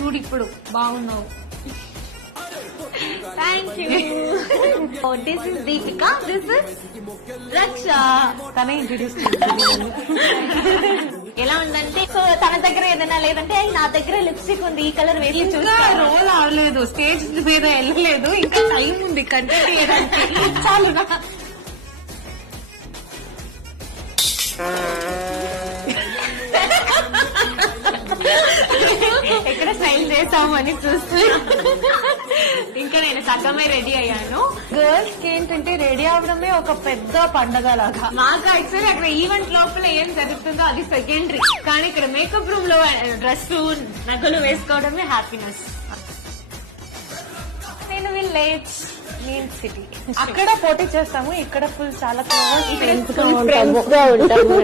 చూడు ఇప్పుడు బాగున్నావు. Thank you. This is Deepika, this is రక్ష. తనే ఇంట్రడ్యూస్ ఎలా ఉందంటే సో తన దగ్గర ఏదైనా లేదంటే నా దగ్గర లిప్స్టిక్ ఉంది ఈ కలర్ వేసి ఇంకా చూస్తాను. రోల్ అవ్వలేదు, స్టేజ్ మీద వెళ్ళలేదు, ఇంకా టైం ఉంది కంటెంట్ చేయడానికి. చాలుగా ఎక్కడ స్టైల్ చేస్తామని చూస్తూ ఇంకా నేను సగమే రెడీ అయ్యాను. గర్ల్స్ కి ఏంటంటే రెడీ అవడమే ఒక పెద్ద పండగ లాగా. మాకు యాక్చువల్లీ అక్కడ ఈవెంట్ లోపల ఏం జరుగుతుందో అది సెకండరీ, కానీ ఇక్కడ మేకప్ రూమ్ లో డ్రెస్ నగలు వేసుకోవడమే హ్యాపీనెస్. నేను విలేజ్, నేను సిటీ. అక్కడ పోటీ చేస్తాము, ఇక్కడ ఫుల్ చాలా క్లోజ్ ఫ్రెండ్స్ గా ఉంటాము.